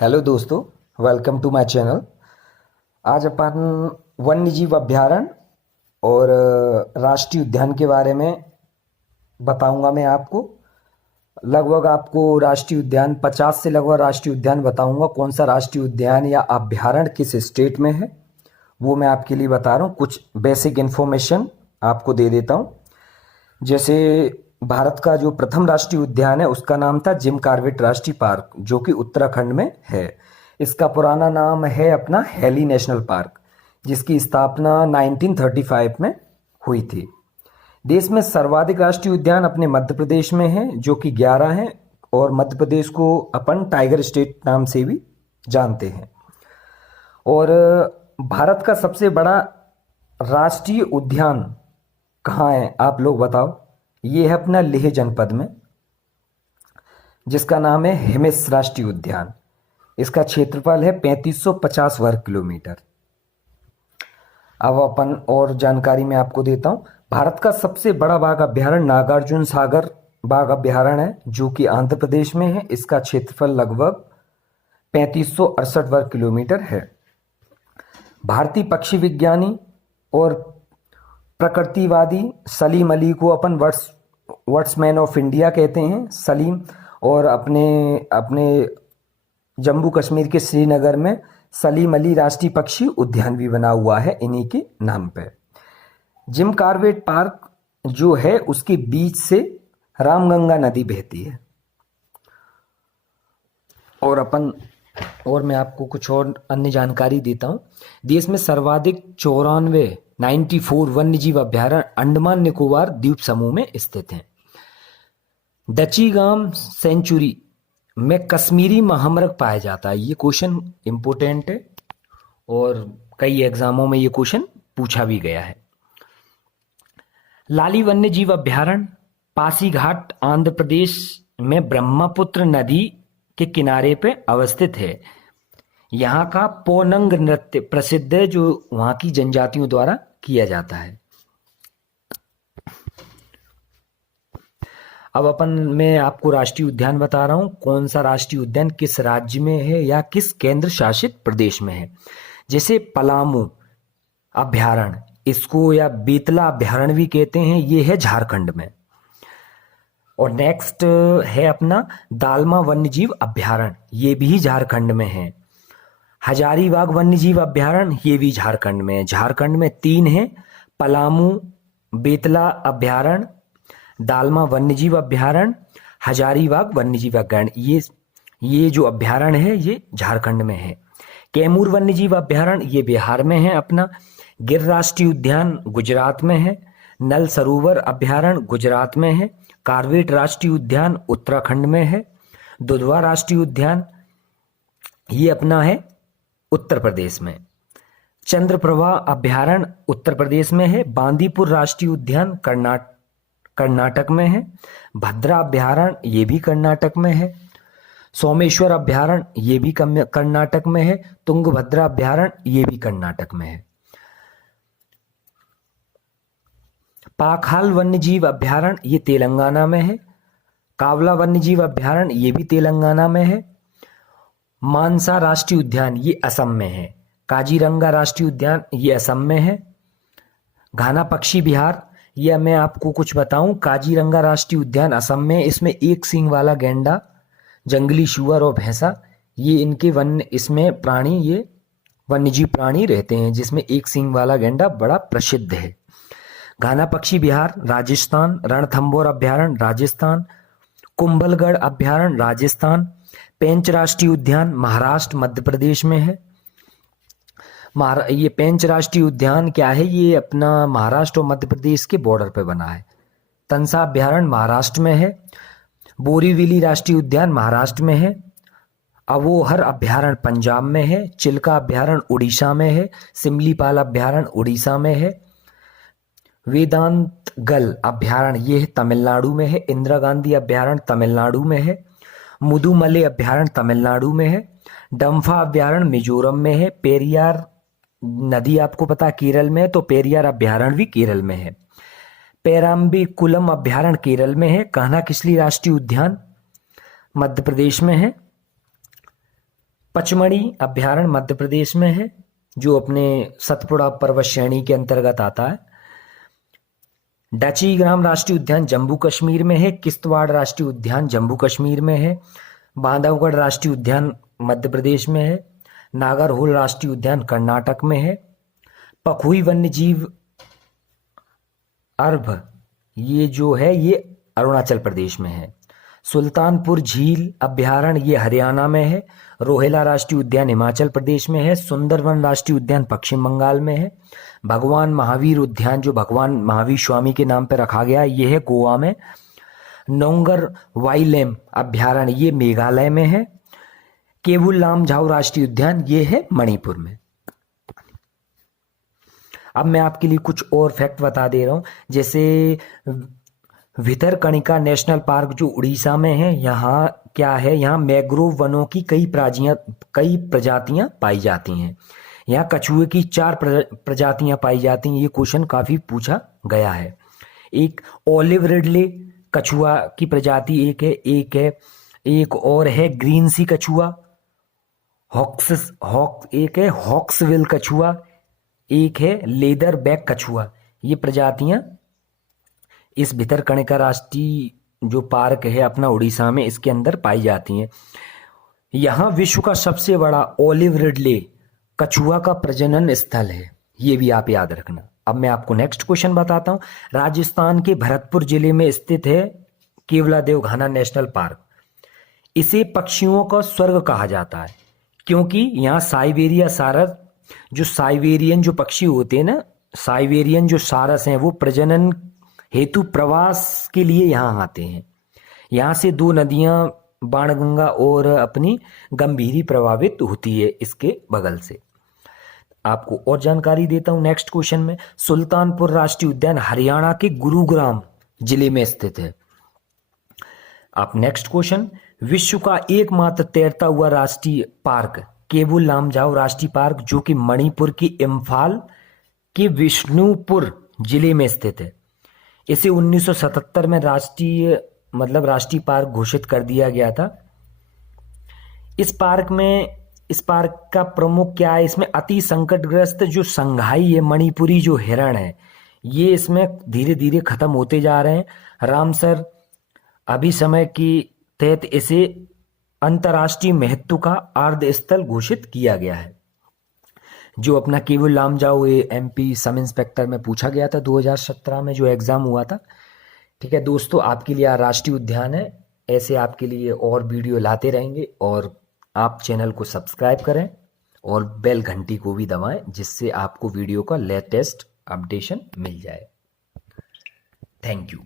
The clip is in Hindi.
हेलो दोस्तों, वेलकम टू माय चैनल। आज अपन वन्यजीव अभयारण्य और राष्ट्रीय उद्यान के बारे में बताऊंगा। मैं आपको लगभग आपको राष्ट्रीय उद्यान 50 से लगभग राष्ट्रीय उद्यान बताऊंगा। कौन सा राष्ट्रीय उद्यान या अभयारण्य किस स्टेट में है वो मैं आपके लिए बता रहा हूँ। कुछ बेसिक इन्फॉर्मेशन आपको दे देता हूँ। जैसे भारत का जो प्रथम राष्ट्रीय उद्यान है उसका नाम था जिम कॉर्बेट राष्ट्रीय पार्क, जो कि उत्तराखंड में है। इसका पुराना नाम है अपना हेली नेशनल पार्क, जिसकी स्थापना 1935 में हुई थी। देश में सर्वाधिक राष्ट्रीय उद्यान अपने मध्य प्रदेश में है, जो कि 11 हैं, और मध्य प्रदेश को अपन टाइगर स्टेट नाम से भी जानते हैं। और भारत का सबसे बड़ा राष्ट्रीय उद्यान कहाँ है आप लोग बताओ? ये है अपना लेह जनपद में, जिसका नाम है हिमिस राष्ट्रीय उद्यान। इसका क्षेत्रफल है 3550 वर्ग किलोमीटर। अब अपन और जानकारी मैं आपको देता हूँ। भारत का सबसे बड़ा बाघ अभयारण्य नागार्जुन सागर बाघ अभयारण्य है, जो कि आंध्र प्रदेश में है। इसका क्षेत्रफल लगभग 3568 वर्ग किलोमीटर है। भारतीय पक्षी विज्ञानी और प्रकृतिवादी सलीम अली को अपन वर्ड्समैन ऑफ इंडिया कहते हैं। सलीम, और अपने अपने जम्मू कश्मीर के श्रीनगर में सलीम अली राष्ट्रीय पक्षी उद्यान भी बना हुआ है इन्हीं के नाम पे। जिम कॉर्बेट पार्क जो है उसके बीच से रामगंगा नदी बहती है। और मैं आपको कुछ और अन्य जानकारी देता हूँ। देश में सर्वाधिक 94 वन्यजीव अभयारण्य अंडमान निकोबार द्वीप समूह में स्थित हैं। दचीगाम सेंचुरी में कश्मीरी महामृग पाया जाता है। ये क्वेश्चन इंपोर्टेंट है और कई एग्जामों में ये क्वेश्चन पूछा भी गया है। लाली वन्यजीव अभयारण्य पासीघाट आंध्र प्रदेश में ब्रह्मपुत्र नदी के किनारे पे अवस्थित है। यहाँ का पोनंग नृत्य प्रसिद्ध है, जो वहाँ की जनजातियों द्वारा किया जाता है। अब मैं आपको राष्ट्रीय उद्यान बता रहा हूँ। कौन सा राष्ट्रीय उद्यान किस राज्य में है या किस केंद्र शासित प्रदेश में है। जैसे पलामू अभयारण्य, इसको या बेतला अभयारण्य भी कहते हैं, ये है झारखंड में। और नेक्स्ट है अपना दालमा वन्यजीव अभयारण्य, ये भी झारखंड में है। हजारीबाग वन्यजीव अभयारण्य, ये भी झारखंड में है। झारखंड में 3 हैं, पलामू बेतला अभयारण्य, दालमा वन्यजीव अभयारण्य, हजारीबाग वन्यजीव अभयारण्य। ये जो अभयारण्य है ये झारखंड में है। कैमूर वन्यजीव अभयारण्य ये बिहार में है अपना। गिर राष्ट्रीय उद्यान गुजरात में है। नल सरोवर अभयारण्य गुजरात में है। कॉर्बेट राष्ट्रीय उद्यान उत्तराखंड में है। दुधवा राष्ट्रीय उद्यान ये अपना है उत्तर प्रदेश में। चंद्रप्रभा अभयारण्य उत्तर प्रदेश में है। बांदीपुर राष्ट्रीय उद्यान कर्नाटक में है। भद्रा अभयारण्य ये भी कर्नाटक में है। सोमेश्वर अभयारण्य ये भी कर्नाटक में है। तुंगभद्रा अभयारण्य ये भी कर्नाटक में है। पाखाल वन्यजीव अभयारण्य ये तेलंगाना में है। कावला वन्यजीव अभयारण्य ये भी तेलंगाना में है। मानसा राष्ट्रीय उद्यान ये असम में है। काजीरंगा राष्ट्रीय उद्यान ये असम में है। घाना पक्षी विहार, यह मैं आपको कुछ बताऊं, काजीरंगा राष्ट्रीय उद्यान असम में। इसमें एक सींग वाला गैंडा, जंगली शुअर और भैंसा, ये इनके इसमें प्राणी, ये वन्यजीव प्राणी रहते हैं, जिसमें एक सींग वाला गैंडा बड़ा प्रसिद्ध है। घाना पक्षी विहार राजस्थान। रणथंभौर अभयारण्य राजस्थान। कुंभलगढ़ अभयारण्य राजस्थान। पेंच राष्ट्रीय उद्यान महाराष्ट्र मध्य प्रदेश में है। ये पेंच राष्ट्रीय उद्यान क्या है, ये अपना महाराष्ट्र और मध्य प्रदेश के बॉर्डर पे बना है। तंसा अभयारण्य महाराष्ट्र में है। बोरीवली राष्ट्रीय उद्यान महाराष्ट्र में है। अवोहर अभयारण्य पंजाब में है। चिल्का अभयारण्य उड़ीसा में है। सिमलीपाल अभयारण्य उड़ीसा में है। वेदांतगल अभयारण्य ये तमिलनाडु में है। इंदिरा गांधी अभयारण्य तमिलनाडु में है। मुदुमले अभयारण्य तमिलनाडु में है। डम्फा अभयारण्य मिजोरम में है। पेरियार नदी आपको पता केरल में है, तो पेरियार अभयारण्य भी केरल में है। पेराम्बिकुलम अभयारण्य केरल में है। कान्हा किसली राष्ट्रीय उद्यान मध्य प्रदेश में है। पचमढ़ी अभ्यारण्य मध्य प्रदेश में है, जो अपने सतपुड़ा पर्वत श्रेणी के अंतर्गत आता है। डचीग्राम राष्ट्रीय उद्यान जम्मू कश्मीर में है। किश्तवाड़ राष्ट्रीय उद्यान जम्मू कश्मीर में है। बांधवगढ़ राष्ट्रीय उद्यान मध्य प्रदेश में है। नागरहोल राष्ट्रीय उद्यान कर्नाटक में है। पखुई वन्यजीव अर्भ ये जो है ये अरुणाचल प्रदेश में है। सुल्तानपुर झील अभ्यारण्य ये हरियाणा में है। रोहेला राष्ट्रीय उद्यान हिमाचल प्रदेश में है। सुंदरवन राष्ट्रीय उद्यान पश्चिम बंगाल में है। भगवान महावीर उद्यान जो भगवान महावीर स्वामी के नाम पर रखा गया ये है गोवा में। नोंगर वाइलेम अभ्यारण्य ये मेघालय में है। केवुल लामझाओ राष्ट्रीय उद्यान ये है मणिपुर में। अब मैं आपके लिए कुछ और फैक्ट बता दे रहा हूं, जैसे भितरकणिका नेशनल पार्क जो उड़ीसा में है, यहाँ क्या है, यहाँ मैंग्रोव वनों की कई प्रजातियां पाई जाती हैं। यहाँ कछुए की 4 प्रजातियां पाई जाती हैं। ये क्वेश्चन काफी पूछा गया है। एक ओलिव रिडले कछुआ की प्रजाति एक और है ग्रीन सी कछुआ, एक है हॉक्सविल कछुआ, एक है लेदर बैक कछुआ। ये प्रजातियां इस भितरकणिका राष्ट्रीय जो पार्क है अपना उड़ीसा में, इसके अंदर पाई जाती हैं। यहाँ विश्व का सबसे बड़ा ओलिव रिडले कछुआ का प्रजनन स्थल है, ये भी आप याद रखना। अब मैं आपको नेक्स्ट क्वेश्चन बताता हूँ। राजस्थान के भरतपुर जिले में स्थित है केवलादेव घाना नेशनल पार्क। इसे पक्षियों का स्वर्ग कहा जाता है, क्योंकि यहाँ साइबेरिया सारस जो साइबेरियन जो पक्षी होते हैं ना, साइबेरियन जो सारस हैं, वो प्रजनन हेतु प्रवास के लिए यहाँ आते हैं। यहाँ से 2 नदियां बाणगंगा और अपनी गंभीरी प्रभावित होती है इसके बगल से। आपको और जानकारी देता हूं नेक्स्ट क्वेश्चन में। सुल्तानपुर राष्ट्रीय उद्यान हरियाणा के गुरुग्राम जिले में स्थित है। आप नेक्स्ट क्वेश्चन, विश्व का एकमात्र तैरता हुआ राष्ट्रीय पार्क केवुल लामझाओ राष्ट्रीय पार्क जो कि मणिपुर के इम्फाल के विष्णुपुर जिले में स्थित है। इसे 1977 में राष्ट्रीय पार्क घोषित कर दिया गया था। इस पार्क का प्रमुख क्या है, इसमें अति संकटग्रस्त जो संघाई है मणिपुरी जो हिरण है, ये इसमें धीरे धीरे खत्म होते जा रहे हैं। रामसर अभी समय की तहत इसे अंतर्राष्ट्रीय महत्व का आर्द्र स्थल घोषित किया गया है। जो अपना केवल लामझाओ MP सब इंस्पेक्टर में पूछा गया था 2017 में जो एग्जाम हुआ था। ठीक है दोस्तों, आपके लिए राष्ट्रीय उद्यान है, ऐसे आपके लिए और वीडियो लाते रहेंगे। और आप चैनल को सब्सक्राइब करें और बेल घंटी को भी दबाएं, जिससे आपको वीडियो का लेटेस्ट अपडेशन मिल जाए। Thank you.